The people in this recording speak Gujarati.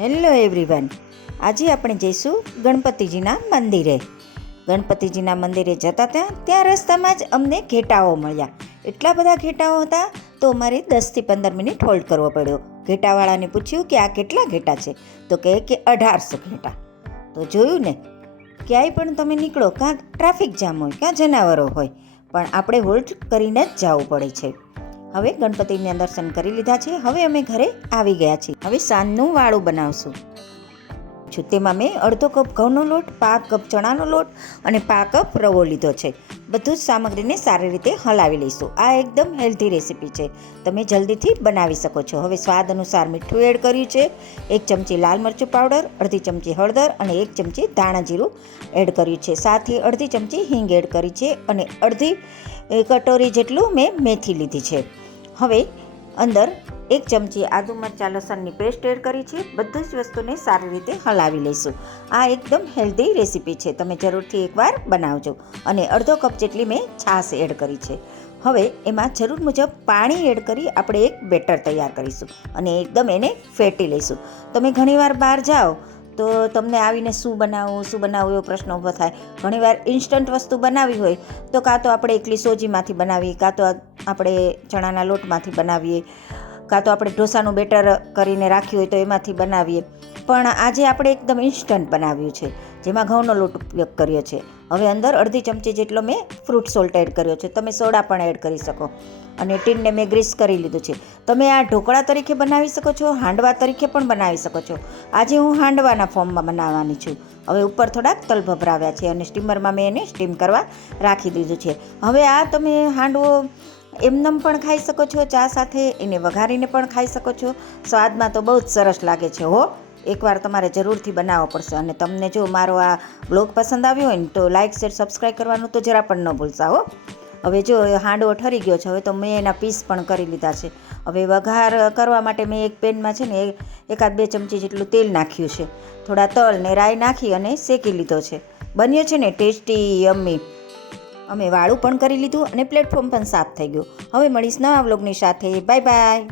Hello everyone. આજે આપણે જઈશું ગણપતિજીના મંદિરે. ગણપતિજીના મંદિરે જતા ત્યાં ત્યાં રસ્તામાં જ અમને ઘેટાઓ મળ્યા. એટલા બધા ઘેટાઓ હતા, તો અમારે દસથી પંદર મિનિટ હોલ્ડ કરવો પડ્યો. ઘેટાવાળાને પૂછ્યું કે આ કેટલા ઘેટા છે? તો કહે કે અઢારસો ઘેટા. તો જોયું ને, ક્યાંય પણ તમે નીકળો કાં ટ્રાફિક જામ હોય કાં જનાવરો હોય, પણ આપણે હોલ્ડ કરીને જ જવું પડે છે. હવે ગણપતિના દર્શન કરી લીધા છે. હવે અમે ઘરે આવી ગયા છીએ. હવે સાંજનું વાળું બનાવશું. છું. તેમાં મેં અડધો કપ ઘઉંનો લોટ પાંચ કપ ચણાનો લોટ અને પાંચ કપ રવો લીધો છે. બધું જ સામગ્રીને સારી રીતે હલાવી લઈશું. આ એકદમ હેલ્ધી રેસીપી છે. તમે જલ્દીથી બનાવી શકો છો. હવે સ્વાદ અનુસાર મીઠું એડ કર્યું છે. એક ચમચી લાલ મરચું પાવડર, અડધી ચમચી હળદર અને એક ચમચી ધાણા જીરું એડ કર્યું છે. સાથે અડધી ચમચી હિંગ એડ કરી છે અને અડધી કટોરી જેટલું મેં મેથી લીધી છે. હવે અંદર એક ચમચી આદુ મરચાં લસણની પેસ્ટ એડ કરી છે. બધી જ વસ્તુને સારી રીતે હલાવી લઈશું. આ એકદમ હેલ્ધી રેસીપી છે. તમે જરૂરથી એકવાર બનાવજો. અને અડધો કપ જેટલી મેં છાશ એડ કરી છે. હવે એમાં જરૂર મુજબ પાણી એડ કરી આપણે એક બેટર તૈયાર કરીશું અને એકદમ એને ફેટી લઈશું. તમે ઘણીવાર બહાર જાઓ તો તમને આવીને શું બનાવવું શું બનાવવું એવો પ્રશ્ન ઊભો થાય. ઘણીવાર ઇન્સ્ટન્ટ વસ્તુ બનાવી હોય તો કાં તો આપણે એકલી સોજીમાંથી બનાવીએ, કાં તો આપણે ચણાના લોટમાંથી બનાવીએ. કાં તો આપણે ઢોસાનું બેટર કરીને રાખ્યું હોય તો એમાંથી બનાવીએ. પણ આજે આપણે એકદમ ઇન્સ્ટન્ટ બનાવ્યું છે, જેમાં ઘઉંનો લોટ ઉપયોગ કર્યો છે. હવે અંદર અડધી ચમચી જેટલો મેં ફ્રૂટ સોલ્ટ એડ કર્યો છે. તમે સોડા પણ એડ કરી શકો. અને ટીનને મેં ગ્રીસ કરી લીધું છે. તમે આ ઢોકળા તરીકે બનાવી શકો છો, હાંડવા તરીકે પણ બનાવી શકો છો. આજે હું હાંડવાના ફોર્મમાં બનાવવાની છું. હવે ઉપર થોડાક તલ ભભરાવ્યા છે અને સ્ટીમરમાં મેં એને સ્ટીમ કરવા રાખી દીધું છે. હવે આ તમે હાંડવો એમનેમ પણ ખાઈ શકો છો, ચા સાથે એને વઘારીને પણ ખાઈ શકો છો. સ્વાદમાં તો બહુ જ સરસ લાગે છે હો. એકવાર તમારે જરૂરથી બનાવવો પડશે. અને તમને જો મારો આ બ્લોગ પસંદ આવ્યો હોય ને, તો લાઇક શેર સબસ્ક્રાઈબ કરવાનું તો જરા પણ ન ભૂલતા હો. હવે જો હાંડવો ઠરી ગયો છે, હવે તો મેં એના પીસ પણ કરી લીધા છે. હવે વઘાર કરવા માટે મેં એક પેનમાં છે ને એકાદ બે ચમચી જેટલું તેલ નાખ્યું છે. થોડા તલ ને રાઈ નાખી અને શેકી લીધો છે. બન્યો છે ને ટેસ્ટી યમ્મી અમે વાળું પણ કરી લીધું અને પ્લેટફોર્મ પણ સાફ થઈ ગયું. હવે મળીશ નવા વ્લોગની સાથે. Bye bye